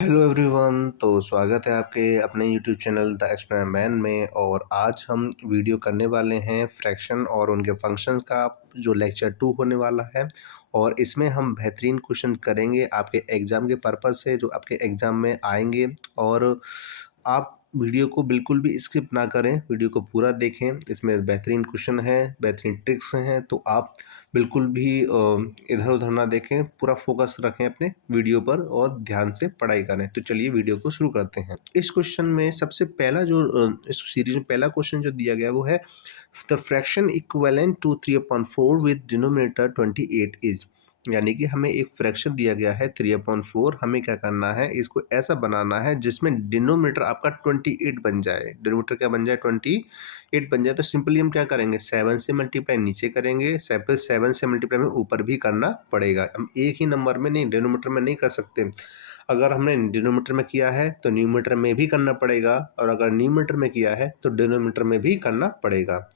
Hello everyone. तो स्वागत है आपके अपने यूट्यूब चैनल द एक्सपेरिमेंट में। और आज हम वीडियो करने वाले हैं फ्रैक्शन और उनके फंक्शंस का, जो लेक्चर 2 होने वाला है। और इसमें हम बेहतरीन क्वेश्चन करेंगे आपके एग्ज़ाम के पर्पज़ से, जो आपके एग्ज़ाम में आएंगे। और आप वीडियो को बिल्कुल भी स्किप ना करें, वीडियो को पूरा देखें। इसमें बेहतरीन क्वेश्चन है, बेहतरीन ट्रिक्स हैं, तो आप बिल्कुल भी इधर उधर ना देखें, पूरा फोकस रखें अपने वीडियो पर और ध्यान से पढ़ाई करें। तो चलिए वीडियो को शुरू करते हैं। इस क्वेश्चन में सबसे पहला जो इस सीरीज में पहला क्वेश्चन जो दिया गया वो है the fraction equivalent to 3/4 with denominator 28 is. यानी कि हमें एक फ्रैक्शन दिया गया है 3/4। हमें क्या करना है, इसको ऐसा बनाना है जिसमें डिनोमिनेटर आपका 28 बन जाए। डिनोमिनेटर क्या बन जाए, 28 बन जाए। तो सिंपली हम क्या करेंगे, 7 से मल्टीप्लाई नीचे करेंगे, 7 से मल्टीप्लाई में ऊपर भी करना पड़ेगा। हम एक ही नंबर में नहीं, डिनोमिनेटर में नहीं कर सकते। अगर हमने डिनोमिनेटर में किया है तो न्यूमरेटर में भी करना पड़ेगा, और अगर न्यूमरेटर में किया है तो डिनोमिनेटर में भी करना पड़ेगा।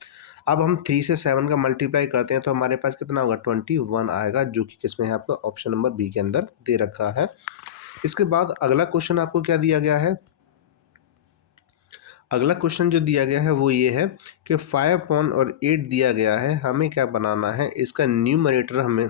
अब हम 3 से 7 का मल्टीप्लाई करते हैं तो हमारे पास कितना होगा, 21 आएगा, जो कि किसमें है, आपका ऑप्शन नंबर बी के अंदर दे रखा है। इसके बाद अगला क्वेश्चन आपको क्या दिया गया है, अगला क्वेश्चन जो दिया गया है वो ये है कि 5/8 दिया गया है। हमें क्या बनाना है, इसका न्यूमरेटर हमें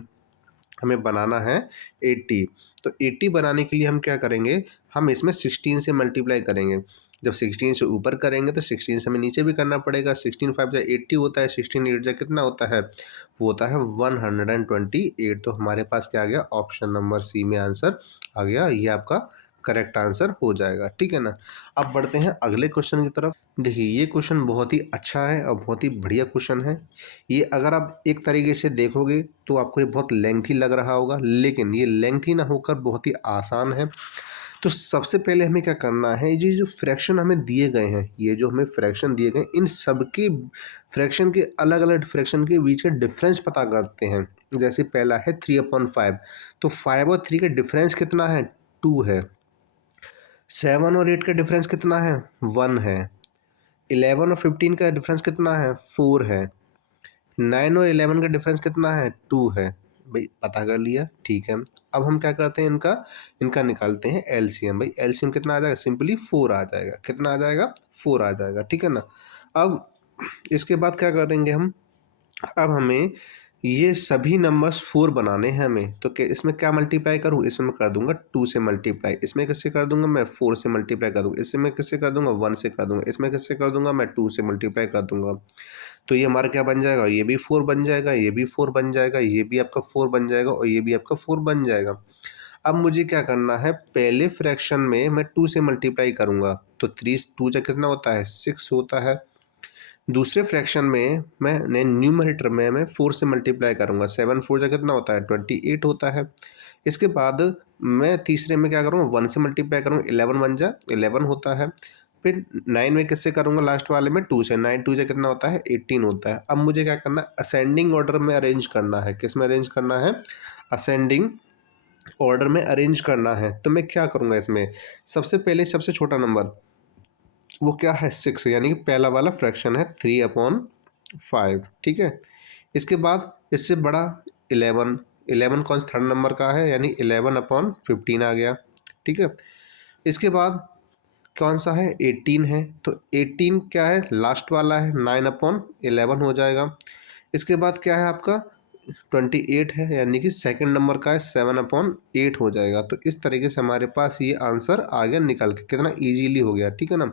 हमें बनाना है 80। तो 80 बनाने के लिए हम क्या करेंगे, हम इसमें 16 से मल्टीप्लाई करेंगे। जब 16 से ऊपर करेंगे तो 16 से हमें नीचे भी करना पड़ेगा। 16 5 जा 80 होता है, 16 8 जा कितना होता है, वो होता है 128। तो हमारे पास क्या आ गया, ऑप्शन नंबर सी में आंसर आ गया। ये आपका करेक्ट आंसर हो जाएगा, ठीक है ना। अब बढ़ते हैं अगले क्वेश्चन की तरफ। देखिए ये क्वेश्चन बहुत ही अच्छा है और बहुत ही बढ़िया क्वेश्चन है। ये अगर आप एक तरीके से देखोगे तो आपको ये बहुत लेंथी लग रहा होगा, लेकिन ये लेंथी ना होकर बहुत ही आसान है। तो सबसे पहले हमें क्या करना है, ये जो फ्रैक्शन हमें दिए गए हैं, ये जो हमें फ्रैक्शन दिए गए, इन सब के फ्रैक्शन के अलग अलग फ्रैक्शन के बीच का डिफरेंस पता करते हैं। जैसे पहला है 3/5। तो 5 और 3 का डिफरेंस कितना है, 2 है। 7 और 8 का डिफरेंस कितना है, 1 है। 11 और 15 का डिफरेंस कितना है, 4 है। 9 और 11 का डिफरेंस कितना है, 2 है। भाई पता कर लिया, ठीक है। अब हम क्या करते हैं, इनका इनका निकालते हैं एलसीएम। भाई एलसीएम कितना आ जाएगा, सिंपली 4 आ जाएगा। कितना आ जाएगा, 4 आ जाएगा, ठीक है ना। अब इसके बाद क्या करेंगे हम, अब हमें ये सभी नंबर्स 4 बनाने हैं हमें। तो क्या इसमें क्या मल्टीप्लाई करूँ, इसमें मैं कर दूंगा 2 से मल्टीप्लाई। इसमें किससे कर दूंगा, मैं 4 से मल्टीप्लाई कर दूंगा। इसमें किससे कर दूंगा, 1 से कर दूंगा। इसमें किससे कर दूंगा, मैं 2 से मल्टीप्लाई कर दूंगा। तो ये हमारा क्या बन जाएगा, ये भी 4 बन जाएगा, ये भी 4 बन जाएगा, ये भी आपका 4 बन जाएगा, और ये भी आपका 4 बन जाएगा। अब मुझे क्या करना है, पहले फ्रैक्शन में मैं 2 से मल्टीप्लाई करूंगा तो 3 2 जा कितना होता है, 6 होता है। दूसरे फ्रैक्शन में मैं न्यूमरेटर में मैं 4 से मल्टीप्लाई करूंगा, 7 4 जा कितना होता है, 28 होता है। इसके बाद मैं तीसरे में क्या करूँगा, 1 से मल्टीप्लाई करूँगा, 11 1 जा 11 होता है। फिर 9 में किससे करूँगा, लास्ट वाले में 2 से, 9 2 जा कितना होता है, 18 होता है। अब मुझे क्या करना है, असेंडिंग ऑर्डर में अरेंज करना है। किस में अरेंज करना है, असेंडिंग ऑर्डर में अरेंज करना है। तो मैं क्या करूँगा, इसमें सबसे पहले सबसे छोटा नंबर वो क्या है, 6, यानी कि पहला वाला फ्रैक्शन है 3/5, ठीक है। इसके बाद इससे बड़ा 11, 11 कौन सा थर्ड नंबर का है, यानी 11/15 आ गया, ठीक है। इसके बाद कौन सा है, 18 है। तो 18 क्या है, लास्ट वाला है, 9/11 हो जाएगा। इसके बाद क्या है आपका, 28 है, यानी कि सेकंड नंबर का है, 7/8 हो जाएगा। तो इस तरीके से हमारे पास ये आंसर आ गया निकल के, कितना इजीली हो गया, ठीक है ना।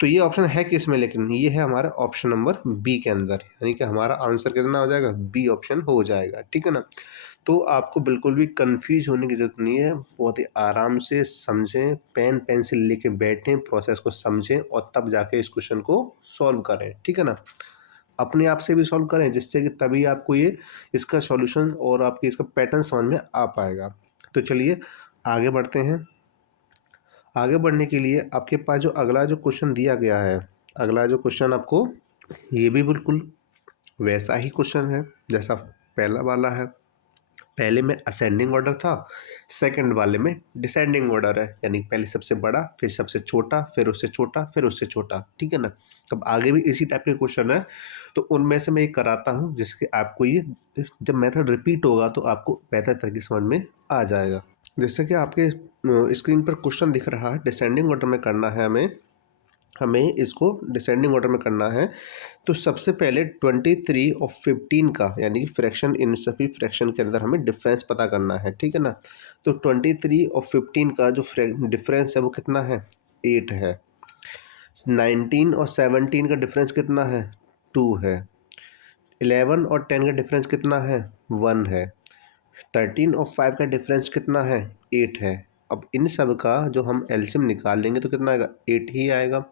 तो ये ऑप्शन है किसमें, लेकिन ये है हमारा ऑप्शन नंबर बी के अंदर, यानी कि हमारा आंसर कितना हो जाएगा, बी ऑप्शन हो जाएगा, ठीक है ना। तो आपको बिल्कुल भी कंफ्यूज होने की ज़रूरत नहीं है, बहुत ही आराम से समझें, पेन पेंसिल लेके बैठें, प्रोसेस को समझें और तब जाके इस क्वेश्चन को सॉल्व करें, ठीक है ना। अपने आप से भी सॉल्व करें, जिससे कि तभी आपको ये इसका सॉल्यूशन और आपकी इसका पैटर्न समझ में आ पाएगा। तो चलिए आगे बढ़ते हैं। आगे बढ़ने के लिए आपके पास जो अगला जो क्वेश्चन दिया गया है, अगला जो क्वेश्चन आपको, ये भी बिल्कुल वैसा ही क्वेश्चन है जैसा पहला वाला है। पहले में असेंडिंग ऑर्डर था, सेकंड वाले में डिसेंडिंग ऑर्डर है, यानी पहले सबसे बड़ा, फिर सबसे छोटा, फिर उससे छोटा, फिर उससे छोटा, ठीक है ना। अब आगे भी इसी टाइप के क्वेश्चन है, तो उनमें से मैं एक कराता हूँ जिसके आपको ये, जब मेथड रिपीट होगा तो आपको बेहतर तरीके से समझ में आ जाएगा। जैसे कि आपके स्क्रीन पर क्वेश्चन दिख रहा है, डिसेंडिंग ऑर्डर में करना है हमें इसको डिसेंडिंग ऑर्डर में करना है। तो सबसे पहले 23 और 15 का यानी कि फ्रैक्शन, इन सभी फ्रैक्शन के अंदर हमें डिफरेंस पता करना है, ठीक है ना। तो 23 और 15 का जो डिफरेंस है वो कितना है, 8 है। 19 और 17 का डिफरेंस कितना है, 2 है। 11 और 10 का डिफरेंस कितना है, 1 है। 13 और 5 का डिफरेंस कितना है, 8 है। अब इन सब का जो हम एलसीएम निकाल लेंगे तो कितना आएगा, 8 ही आएगा।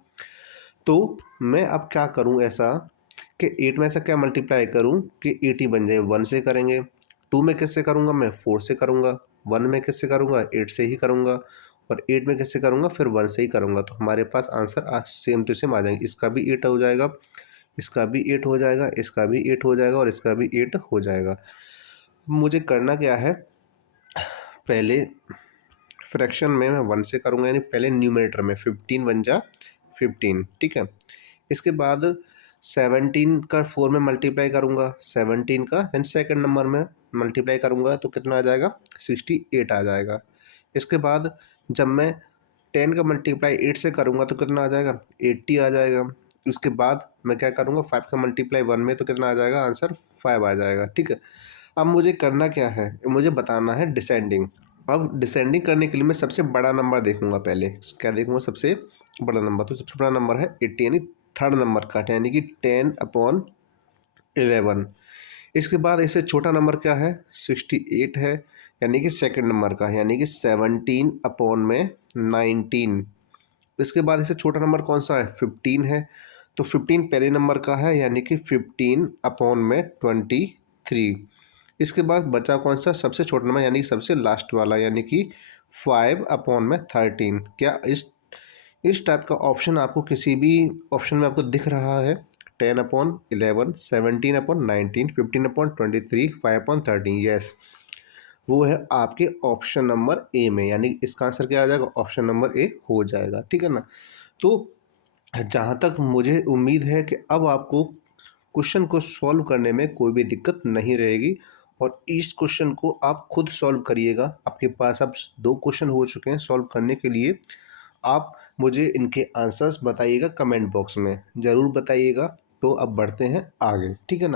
तो मैं अब क्या करूं ऐसा कि 8 में से क्या मल्टीप्लाई करूं कि 80 बन जाए, 1 से करेंगे। 2 में किससे करूंगा, मैं 4 से करूंगा। 1 में किससे करूंगा, 8 से ही करूंगा। और 8 में किससे करूंगा, फिर 1 से ही करूंगा। तो हमारे पास आंसर सेम टू सेम आ जाएंगे। इसका भी 8 हो जाएगा, इसका भी 8 हो जाएगा, इसका भी 8 हो जाएगा और इसका भी 8 हो जाएगा। मुझे करना क्या है, पहले फ्रैक्शन में मैं 1 से करूँगा, यानी पहले न्यूमरेटर में 15 बन जा 15, ठीक है। इसके बाद 17 का 4 में मल्टीप्लाई करूँगा, 17 का यानी सेकंड नंबर में मल्टीप्लाई करूँगा तो कितना आ जाएगा, 68 आ जाएगा। इसके बाद जब मैं 10 का मल्टीप्लाई 8 से करूँगा तो कितना आ जाएगा, 80 आ जाएगा। उसके बाद मैं क्या करूँगा, 5 का मल्टीप्लाई 1 में तो कितना आ जाएगा, आंसर 5 आ जाएगा, ठीक है। अब मुझे करना क्या है, मुझे बताना है डिसेंडिंग। अब डिसेंडिंग करने के लिए मैं सबसे बड़ा नंबर देखूंगा, पहले क्या देखूंगा, सबसे बड़ा नंबर। तो सबसे बड़ा नंबर है 80, यानी थर्ड नंबर का, यानी कि 10/11। इसके बाद इससे छोटा नंबर क्या है, 68 है, यानी कि सेकंड नंबर का, यानी कि 17/19। इसके बाद इससे छोटा नंबर कौन सा है, 15 है। तो 15 पहले नंबर का है, यानी कि 15/23। इसके बाद बचा कौन सा, सबसे छोटा नंबर, यानी कि सबसे लास्ट वाला, यानी कि 5/13। क्या इस टाइप का ऑप्शन आपको किसी भी ऑप्शन में आपको दिख रहा है, 10/11, 17/19, 15/23, 5/13, यस, वो है आपके ऑप्शन नंबर ए में, यानी इसका आंसर क्या आ जाएगा, ऑप्शन नंबर ए हो जाएगा, ठीक है ना। तो जहाँ तक मुझे उम्मीद है कि अब आपको क्वेश्चन को सॉल्व करने में कोई भी दिक्कत नहीं रहेगी, और इस क्वेश्चन को आप खुद सॉल्व करिएगा। आपके पास अब 2 क्वेश्चन हो चुके हैं सॉल्व करने के लिए। आप मुझे इनके आंसर्स बताइएगा, कमेंट बॉक्स में ज़रूर बताइएगा। तो अब बढ़ते हैं आगे, ठीक है ना।